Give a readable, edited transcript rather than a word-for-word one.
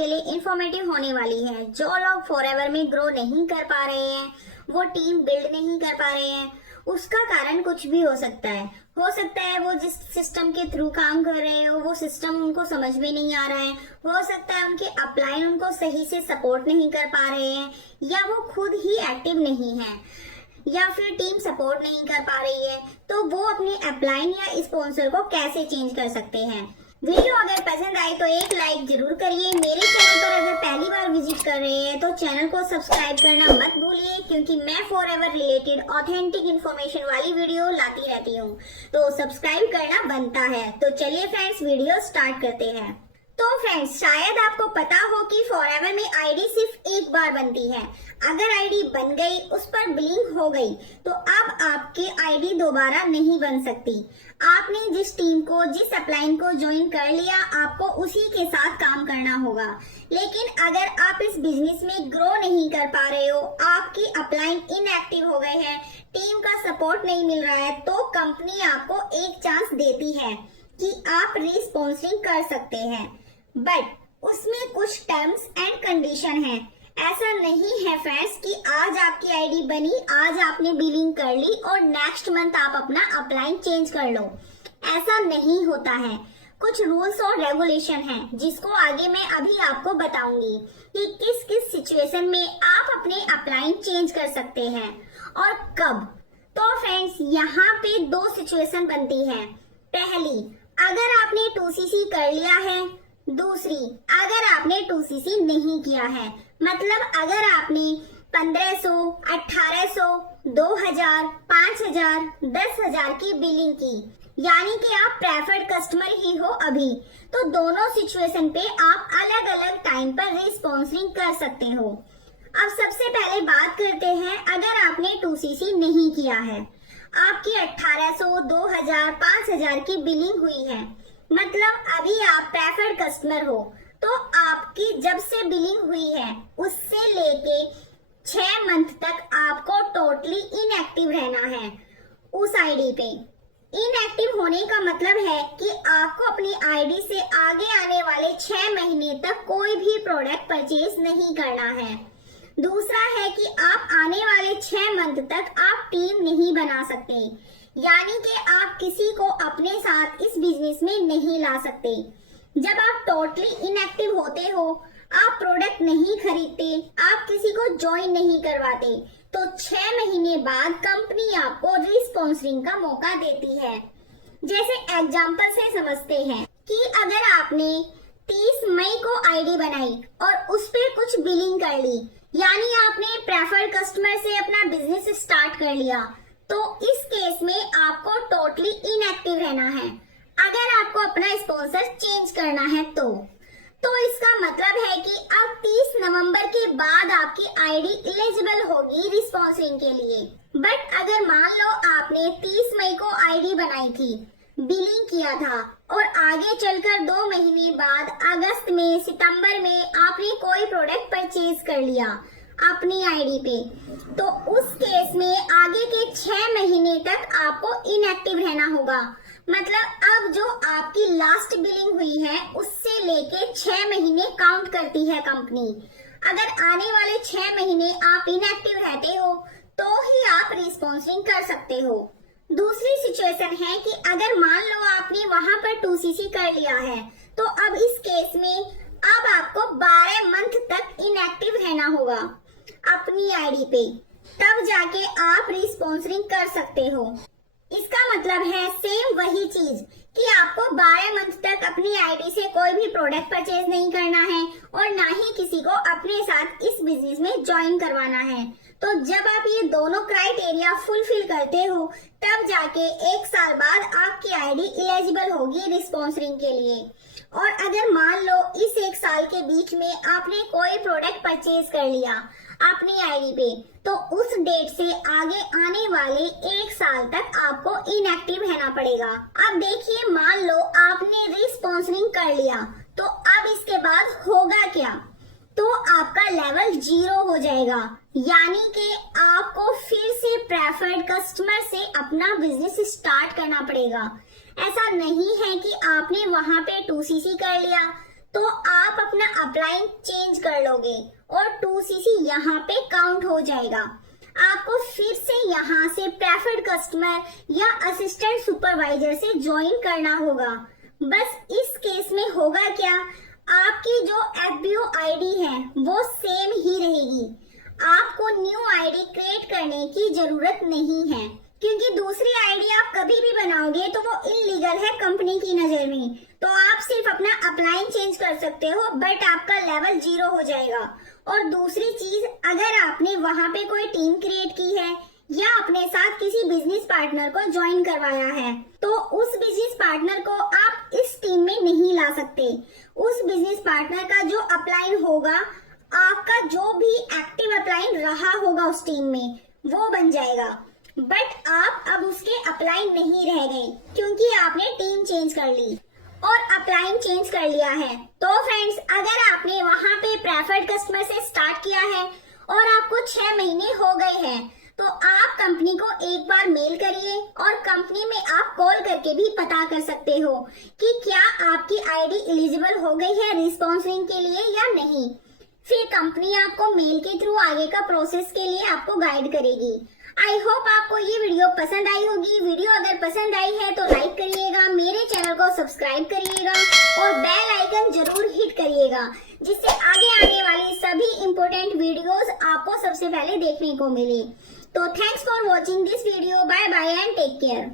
के लिए इंफॉर्मेटिव होने वाली है। जो लोग फॉरएवर में ग्रो नहीं कर पा रहे हैं, वो टीम बिल्ड नहीं कर पा रहे हैं, उसका कारण कुछ भी हो सकता है। हो सकता है वो जिस सिस्टम के थ्रू काम कर रहे हो वो सिस्टम उनको समझ में नहीं आ रहा है, हो सकता है उनके अपलाइन उनको सही से सपोर्ट नहीं कर पा रहे हैं, या वो खुद ही एक्टिव नहीं है, या फिर टीम सपोर्ट नहीं कर पा रही है। तो वो अपने अपलाइन या स्पॉन्सर को कैसे चेंज कर सकते हैं। वीडियो अगर पसंद आए तो एक लाइक जरूर करिए। मेरे चैनल पर अगर पहली बार विजिट कर रहे हैं तो चैनल को सब्सक्राइब करना मत भूलिए, क्योंकि मैं फॉरएवर रिलेटेड ऑथेंटिक इन्फॉर्मेशन वाली वीडियो लाती रहती हूँ, तो सब्सक्राइब करना बनता है। तो चलिए फ्रेंड्स, वीडियो स्टार्ट करते हैं। तो फ्रेंड्स, शायद आपको पता हो कि फॉरएवर में आईडी सिर्फ एक बार बनती है। अगर आईडी बन गई, उस पर बिलिंग हो गई, तो अब आपकी आईडी दोबारा नहीं बन सकती। आपने जिस टीम को, जिस अपलाइन को ज्वाइन कर लिया, आपको उसी के साथ काम करना होगा। लेकिन अगर आप इस बिजनेस में ग्रो नहीं कर पा रहे हो, आपकी अपलाइन इनएक्टिव हो गए हैं, टीम का सपोर्ट नहीं मिल रहा है, तो कंपनी आपको एक चांस देती है कि आप रीस्पॉन्सिंग कर सकते हैं, बट उसमें कुछ टर्म्स एंड कंडीशन है। ऐसा नहीं है फ्रेंड्स कि आज आपकी आईडी बनी, आज आपने बिलिंग कर ली और नेक्स्ट मंथ आप अपना अपलाइन चेंज कर लो। ऐसा नहीं होता है। कुछ रूल्स और रेगुलेशन हैं जिसको आगे मैं अभी आपको बताऊंगी कि किस किस सिचुएशन में आप अपने अपलाइन चेंज कर सकते हैं और कब। तो फ्रेंड्स, यहाँ पे दो सिचुएशन बनती है। पहली, अगर आपने 2CC कर लिया है। दूसरी, अगर आपने 2CC नहीं किया है, मतलब अगर आपने 1500, 1800, 2000, 5000, 10,000 की बिलिंग की, यानी कि आप प्रेफर्ड कस्टमर ही हो अभी, तो दोनों सिचुएशन पे आप अलग अलग टाइम पर रिस्पॉन्सिंग कर सकते हो। अब सबसे पहले बात करते हैं, अगर आपने 2CC नहीं किया है, आपकी 1800, 2000, 5000 की बिलिंग हुई है, मतलब अभी आप प्रेफर्ड कस्टमर हो, तो आपकी जब से बिलिंग हुई है उससे लेके 6 मंथ तक आपको टोटली इनएक्टिव रहना है उस आईडी पे। इनएक्टिव होने का मतलब है कि आपको अपनी आईडी से आगे आने वाले 6 महीने तक कोई भी प्रोडक्ट परचेज नहीं करना है। दूसरा है कि आप आने वाले 6 मंथ तक आप टीम नहीं बना सकते, यानी कि आप किसी को अपने साथ इस बिजनेस में नहीं ला सकते। जब आप टोटली इनएक्टिव होते हो, आप प्रोडक्ट नहीं खरीदते, आप किसी को ज्वाइन नहीं करवाते, तो 6 महीने बाद कंपनी आपको रीस्पॉन्सिंग का मौका देती है। जैसे एग्जांपल से समझते हैं कि अगर आपने 30 मई को आईडी बनाई और उस पे कुछ बिलिंग कर ली, यानी आपने प्रेफर्ड कस्टमर से अपना बिजनेस स्टार्ट कर लिया, तो इस केस में आपको टोटली इनएक्टिव रहना है। अगर आपको अपना स्पॉन्सर चेंज करना है तो इसका मतलब है कि अब 30 नवंबर के बाद आपकी आईडी एलिजिबल होगी रिस्पॉन्सिंग के लिए। बट अगर मान लो आपने 30 मई को आईडी बनाई थी, बिलिंग किया था, और आगे चलकर 2 महीने बाद अगस्त में, सितंबर में आपने कोई प्रोडक्ट परचेज कर लिया अपनी आईडी पे, तो उस केस में आगे के 6 महीने तक आपको इनएक्टिव रहना होगा। मतलब अब जो आपकी लास्ट बिलिंग हुई है उससे लेके 6 महीने काउंट करती है कंपनी। अगर आने वाले 6 महीने आप इनएक्टिव रहते हो तो ही आप रिस्पॉन्सिंग कर सकते हो। दूसरी सिचुएशन है कि अगर मान लो आपने वहां पर 2CC कर लिया है, तो अब इस केस में अब आपको 12 मंथ तक इनएक्टिव रहना होगा अपनी आईडी पे, तब जाके आप रिस्पॉन्सिंग कर सकते हो। इसका मतलब है सेम वही चीज कि आपको 12 मंथ तक अपनी आईडी से कोई भी प्रोडक्ट परचेज नहीं करना है और ना ही किसी को अपने साथ इस बिजनेस में ज्वाइन करवाना है। तो जब आप ये दोनों क्राइटेरिया फुलफिल करते हो, तब जाके 1 साल बाद आपकी आईडी एलिजिबल होगी रिस्पॉन्सिंग के लिए। और अगर मान लो इस 1 साल के बीच में आपने कोई प्रोडक्ट परचेज कर लिया अपनी आईडी पे, तो उस डेट से आगे आने वाले 1 साल तक आपको इनएक्टिव रहना पड़ेगा। अब देखिए, मान लो आपने रिस्पॉन्सिंग कर लिया, तो अब इसके बाद होगा क्या? तो आपका लेवल 0 हो जाएगा, यानी कि आपको फिर से प्रेफर्ड कस्टमर से अपना बिजनेस स्टार्ट करना पड़ेगा। ऐसा नहीं है कि आपने वहां पे 2CC कर लिया तो आप अपना अपलाइन चेंज कर लोगे और 2cc यहाँ पे काउंट हो जाएगा। आपको फिर से यहाँ से प्रेफर्ड कस्टमर या असिस्टेंट सुपरवाइजर से ज्वाइन करना होगा। बस इस केस में होगा क्या, आपकी जो FBO आईडी है वो सेम ही रहेगी। आपको न्यू आईडी क्रिएट करने की जरूरत नहीं है, क्योंकि दूसरी आईडी आप कभी भी बनाओगे तो वो इलीगल है कंपनी की नजर में। तो आप सिर्फ अपना अपलाइन चेंज कर सकते हो, बट आपका लेवल 0 हो जाएगा। और दूसरी चीज, अगर आपने वहां पे कोई टीम क्रिएट की है या अपने साथ किसी बिजनेस पार्टनर को ज्वाइन करवाया है, तो उस बिजनेस पार्टनर को आप इस टीम में नहीं ला सकते। उस बिजनेस पार्टनर का जो अपलाइन होगा, आपका जो भी एक्टिव अपलाइन रहा होगा उस टीम में, वो बन जाएगा। बट आप अब उसके अपलाइन नहीं रह गए, क्योंकि आपने टीम चेंज कर ली और अपलाइन चेंज कर लिया है। तो फ्रेंड्स, अगर आपने वहां पे प्रेफर्ड कस्टमर से स्टार्ट किया है और आपको 6 महीने हो गए हैं, तो आप कंपनी को एक बार मेल करिए और कंपनी में आप कॉल करके भी पता कर सकते हो कि क्या आपकी आईडी एलिजिबल हो गई है रिस्पॉन्सिंग के लिए या नहीं। फिर कंपनी आपको मेल के थ्रू आगे का प्रोसेस के लिए आपको गाइड करेगी। आई होप आपको ये वीडियो पसंद आई होगी। वीडियो अगर पसंद आई है तो लाइक करिएगा, मेरे चैनल को सब्सक्राइब करिएगा और बेल आइकन जरूर हिट करिएगा, जिससे आगे आने वाली सभी इम्पोर्टेंट वीडियोस आपको सबसे पहले देखने को मिले। तो thanks for watching this video. Bye bye and take care.